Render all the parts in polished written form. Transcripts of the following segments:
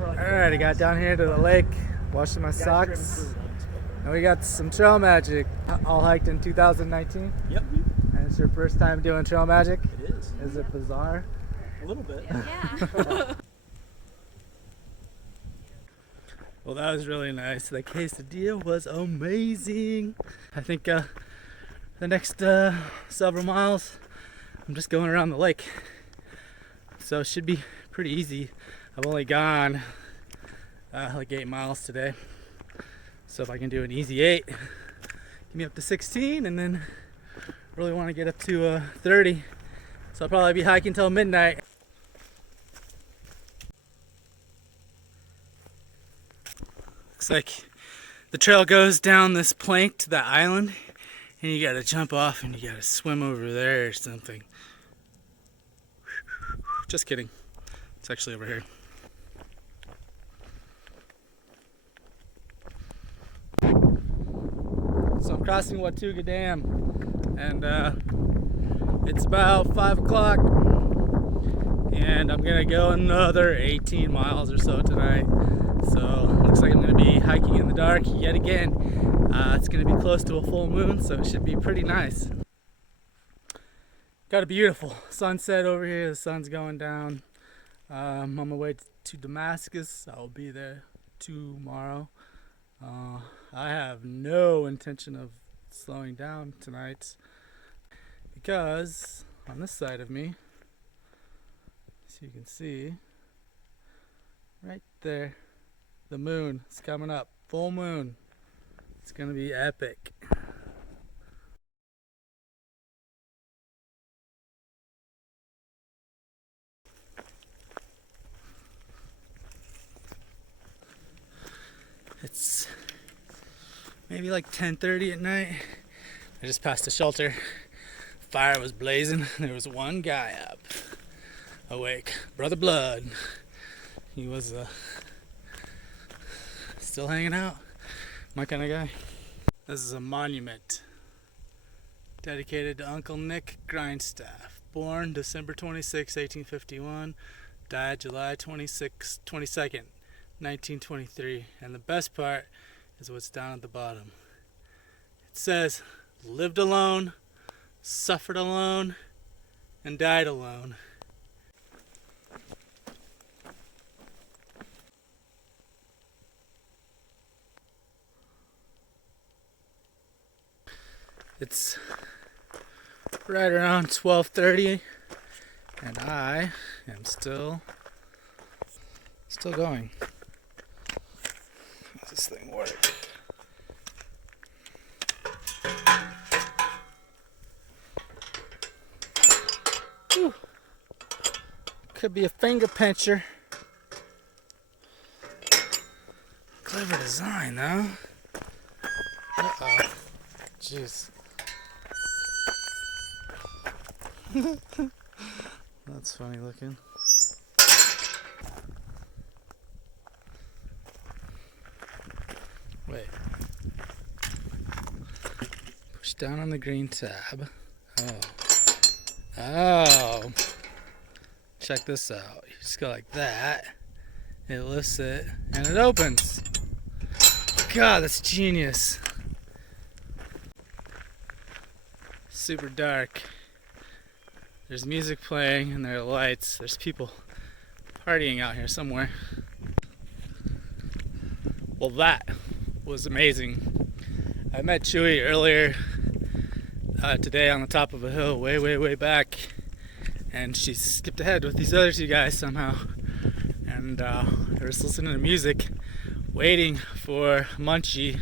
Alright, I got down here to the lake, washing my socks, and we got some trail magic. All hiked in 2019. Yep. And it's your first time doing trail magic? It is. Is it bizarre? A little bit. Yeah. Well, that was really nice. The quesadilla was amazing. I think the next several miles, I'm just going around the lake. So it should be pretty easy. I've only gone like 8 miles today. So if I can do an easy 8, get me up to 16, and then really want to get up to 30. So I'll probably be hiking till midnight. Looks like the trail goes down this plank to that island, and you gotta jump off and you gotta swim over there or something. Just kidding. It's actually over here. So I'm crossing Watauga Dam, and it's about 5 o'clock, and I'm gonna go another 18 miles or so tonight. So looks like I'm gonna be hiking in the dark yet again. It's gonna be close to a full moon, so it should be pretty nice. Got a beautiful sunset over here. The sun's going down. I'm on my way to Damascus. I'll be there tomorrow. I have no intention of slowing down tonight because on this side of me, so you can see right there, the moon is coming up. Full moon. It's gonna be epic. It's maybe like 10:30 at night. I just passed a shelter. Fire was blazing. There was one guy up, awake. Brother Blood. He was still hanging out. My kind of guy. This is a monument dedicated to Uncle Nick Grindstaff. Born December 26, 1851. Died July 22nd, 1923. And the best part is what's down at the bottom. It says, lived alone, suffered alone, and died alone. It's right around 12:30, and I am still going. How does this thing work? Whew. Could be a finger pincher. Clever design, though. Uh-oh. Jeez. That's funny looking. Wait. Push down on the green tab. Oh. Check this out. You just go like that. It lifts it and it opens. God, that's genius. Super dark. There's music playing and there are lights. There's people partying out here somewhere. Well, that was amazing. I met Chewy earlier today on the top of a hill way back, and she skipped ahead with these other two guys somehow, and they were just listening to music, waiting for Munchie,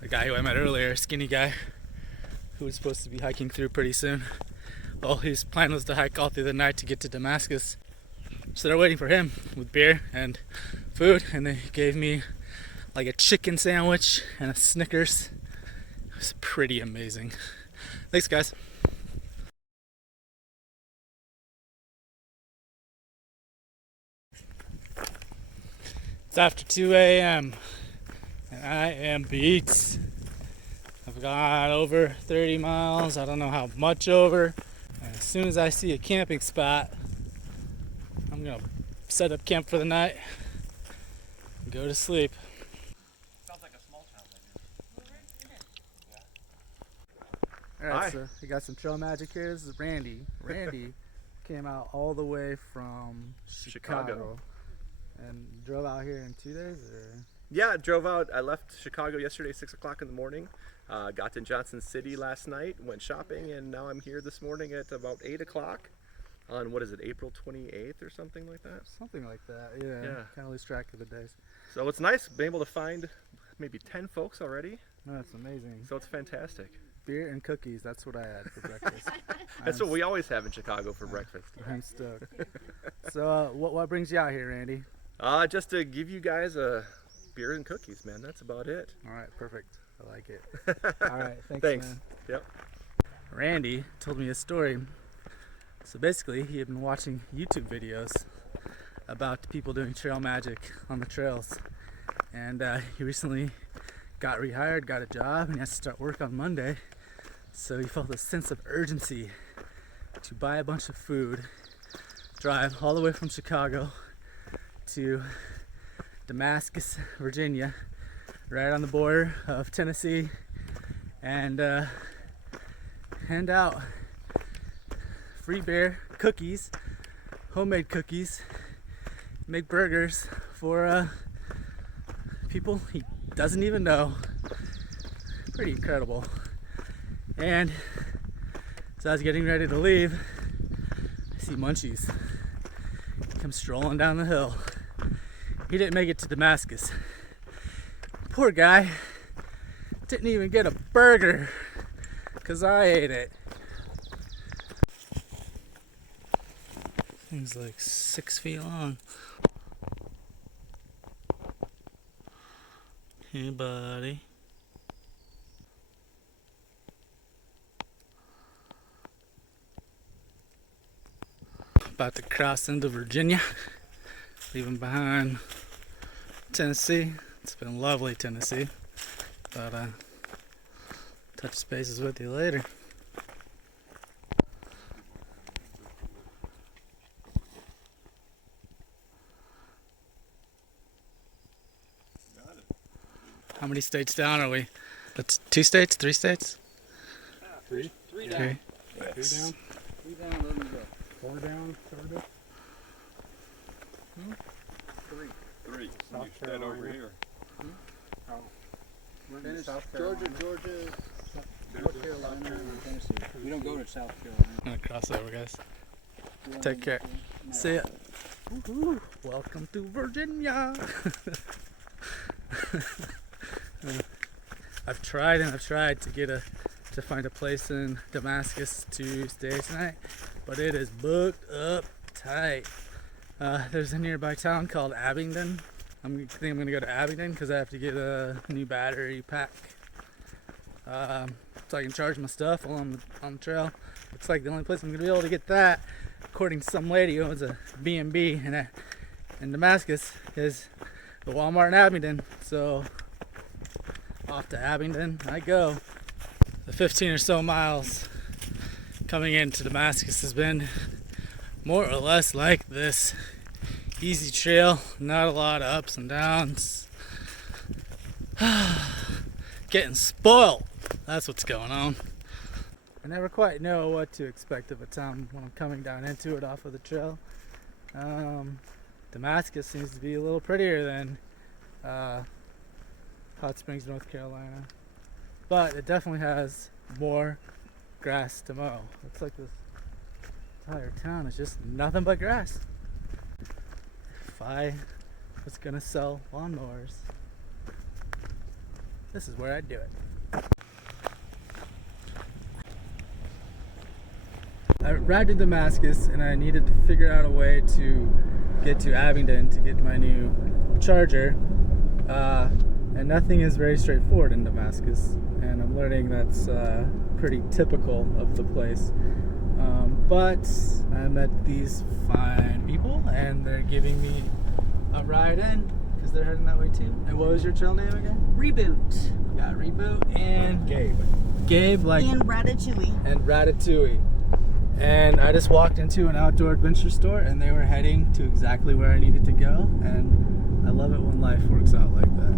the guy who I met earlier, skinny guy, who was supposed to be hiking through pretty soon. Well, his plan was to hike all through the night to get to Damascus. So they're waiting for him with beer and food, and they gave me like a chicken sandwich and a Snickers. It was pretty amazing. Thanks, guys. It's after 2 a.m. and I am beat. I've got over 30 miles. I don't know how much over. As soon as I see a camping spot, I'm gonna set up camp for the night. go to sleep. Sounds like a small town maybe. Alright, so we got some trail magic here. This is Randy. Randy came out all the way from Chicago and drove out here in 2 days, or? Yeah, I drove out. I left Chicago yesterday, 6 o'clock in the morning. Got to Johnson City last night, went shopping, and now I'm here this morning at about 8 o'clock on, what is it, April 28th or something like that? Something like that, yeah. Kind of lose track of the days. So it's nice being able to find maybe 10 folks already. No, that's amazing. So it's fantastic. Beer and cookies, that's what I had for breakfast. That's what we always have in Chicago for breakfast. I'm stoked. So what brings you out here, Randy? Just to give you guys a beer and cookies, man. That's about it. All right, perfect. I like it. All right, thanks. Man. Yep. Randy told me a story. So basically, he had been watching YouTube videos about people doing trail magic on the trails. And he recently got rehired, got a job, and he has to start work on Monday. So he felt a sense of urgency to buy a bunch of food, drive all the way from Chicago to Damascus, Virginia, right on the border of Tennessee, and hand out free beer, cookies, homemade cookies, make burgers for people he doesn't even know. Pretty incredible. And so I was getting ready to leave, I see Munchies come strolling down the hill. He didn't make it to Damascus. Poor guy didn't even get a burger because I ate it. Thing's like 6 feet long. Hey, buddy. About to cross into Virginia, leaving behind Tennessee. It's been lovely, Tennessee, but touch spaces with you later. How many states down are we? That's 2 states, 3 states? Three. Three. Yes. 3 down. 3 down, let me go. 4 down, sort of. 3. South You stand over Carolina. here. Oh. We're in Finish South Georgia, Carolina. North Carolina, and Tennessee. We don't go to South I'm Carolina. gonna cross over, guys. We don't Take go care. to- no. See ya. Woo-hoo. Welcome to Virginia. I've tried to get to find a place in Damascus to stay tonight, but it is booked up tight. There's a nearby town called Abingdon. I think I'm gonna go to Abingdon because I have to get a new battery pack, so I can charge my stuff while I'm on the trail. Looks like the only place I'm gonna be able to get that, according to some lady who owns a B&B in Damascus, is the Walmart in Abingdon. So off to Abingdon I go. The 15 or so miles coming into Damascus has been more or less like this. Easy trail, not a lot of ups and downs. Getting spoiled, that's what's going on. I never quite know what to expect of a town when I'm coming down into it off of the trail. Damascus seems to be a little prettier than Hot Springs, North Carolina, but it definitely has more grass to mow. Looks like this entire town is just nothing but grass. If I was gonna sell lawnmowers, this is where I'd do it. I arrived in Damascus and I needed to figure out a way to get to Abingdon to get my new charger. And nothing is very straightforward in Damascus, and I'm learning that's pretty typical of the place. But I met these fine people and they're giving me a ride in because they're heading that way too. And what was your trail name again? Reboot. We got Reboot and Gabe, like And Ratatouille. and Ratatouille. And I just walked into an outdoor adventure store and they were heading to exactly where I needed to go, and I love it when life works out like that.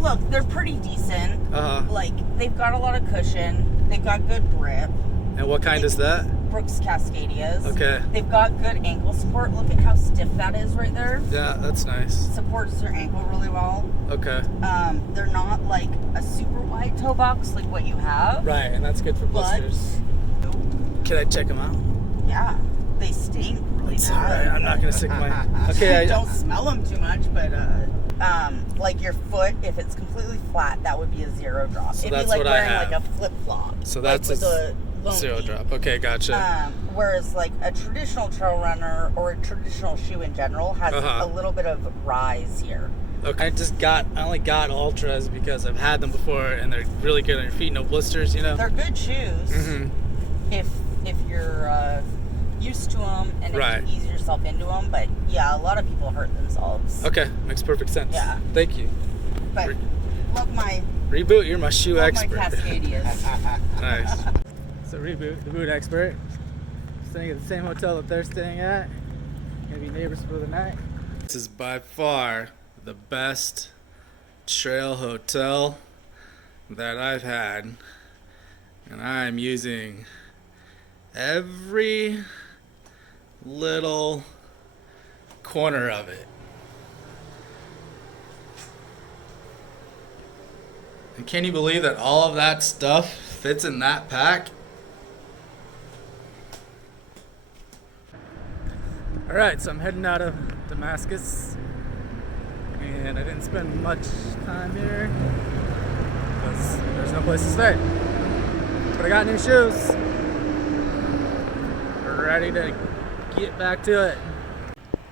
Look, they're pretty decent. Uh-huh. Like, they've got a lot of cushion. They've got good grip. And what kind is that? Brooks Cascadias. Okay. They've got good ankle support. Look at how stiff that is right there. Yeah, that's nice. Supports your ankle really well. Okay. They're not like a super wide toe box like what you have. Right, and that's good for But, blisters. Can I check them out? yeah, they stink really It's bad. alright, I'm not gonna stick my. Okay, Don't smell them too much, but like your foot, if it's completely flat, that would be a zero drop. So It'd that's be like what I wearing have. like a flip flop. So that's like with a the lone zero feet. drop. Okay, gotcha. Whereas like a traditional trail runner or a traditional shoe in general has a little bit of rise here. Okay. I only got Ultras because I've had them before and they're really good on your feet, no blisters, you know? They're good shoes if you're used to them and if Right. you ease yourself into them. But yeah, a lot of people hurt themselves. Okay, makes perfect sense. Yeah. Thank you. But love my Reboot, you're my shoe love expert. my Cascadias. Nice. So Reboot, the boot expert, staying at the same hotel that they're staying at. Gonna be neighbors for the night. This is by far the best trail hotel that I've had, and I'm using every little corner of it. And can you believe that all of that stuff fits in that pack? Alright, so I'm heading out of Damascus, and I didn't spend much time here because there's no place to stay. But I got new shoes. Ready to get back to it.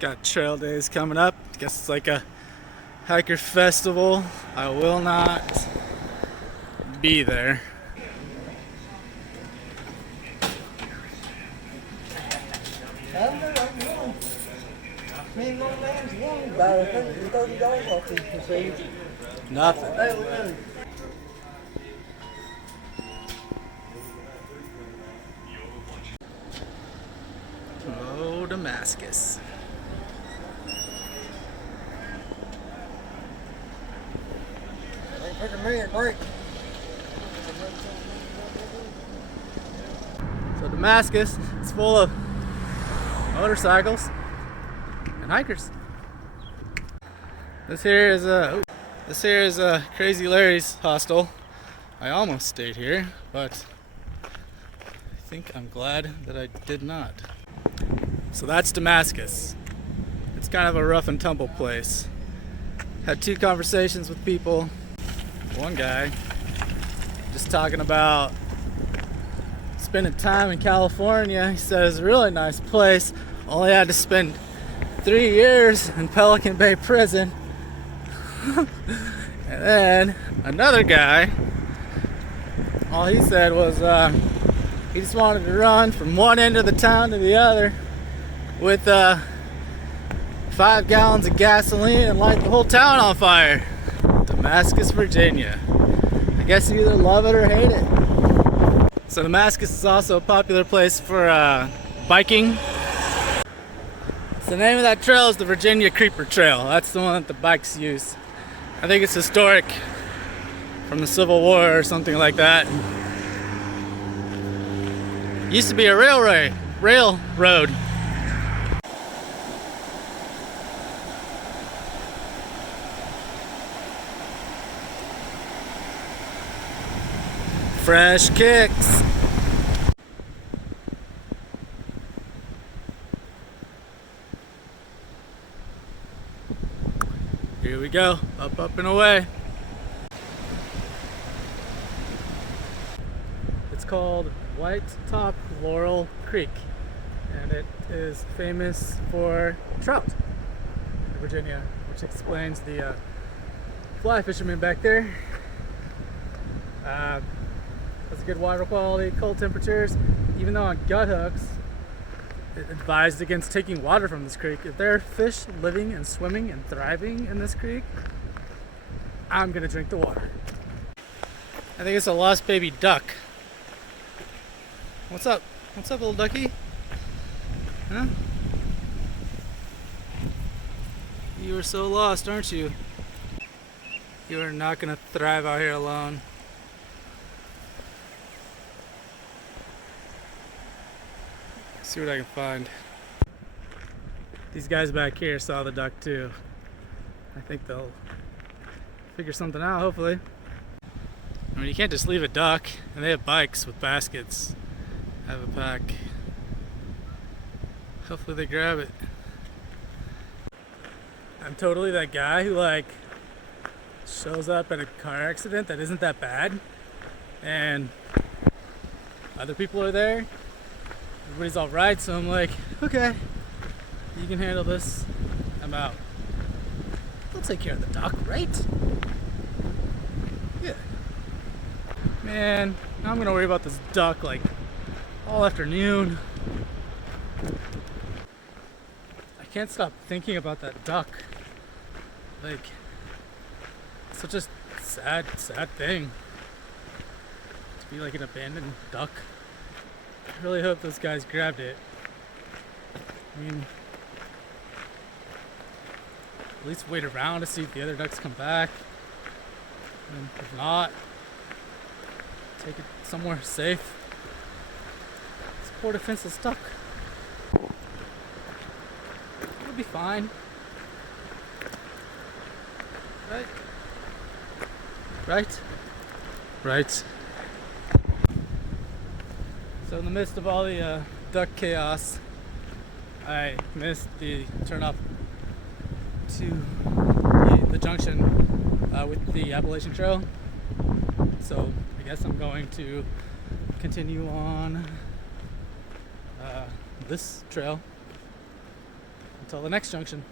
Got trail days coming up. Guess it's like a hiker festival. I will not be there. Nothing. Oh, Damascus. So Damascus is full of motorcycles and hikers. This here is Crazy Larry's hostel. I almost stayed here, but I think I'm glad that I did not. So that's Damascus. It's kind of a rough and tumble place. Had 2 conversations with people. One guy just talking about spending time in California. He said it's a really nice place. Only had to spend 3 years in Pelican Bay prison. And then another guy, all he said was he just wanted to run from one end of the town to the other with 5 gallons of gasoline and light the whole town on fire. Damascus, Virginia. I guess you either love it or hate it. So Damascus is also a popular place for biking. So the name of that trail is the Virginia Creeper Trail. That's the one that the bikes use. I think it's historic, from the Civil War or something like that. Used to be a railroad. Fresh kicks. Here we go, up, up and away. It's called White Top Laurel Creek, and it is famous for trout in Virginia, which explains the fly fishermen back there. Has a good water quality, cold temperatures. Even though on gut hooks, it advised against taking water from this creek. If there are fish living and swimming and thriving in this creek, I'm gonna drink the water. I think it's a lost baby duck. What's up? What's up, little ducky? Huh? You are so lost, aren't you? You are not gonna thrive out here alone. See what I can find. These guys back here saw the duck too. I think they'll figure something out, hopefully. I mean, you can't just leave a duck, and they have bikes with baskets. Have a pack. Hopefully they grab it. I'm totally that guy who like shows up at a car accident that isn't that bad, and other people are there. Everybody's all right, so I'm like, okay, you can handle this. I'm out. They'll take care of the duck, right? Yeah. Man, now I'm gonna worry about this duck like all afternoon. I can't stop thinking about that duck. Like, it's such a sad thing to be like an abandoned duck. I really hope those guys grabbed it. I mean, at least wait around to see if the other ducks come back. And if not, take it somewhere safe. It's a poor defenseless duck. It'll be fine. Right? Right? Right. So in the midst of all the duck chaos, I missed the turn up to the junction with the Appalachian Trail. So I guess I'm going to continue on this trail until the next junction.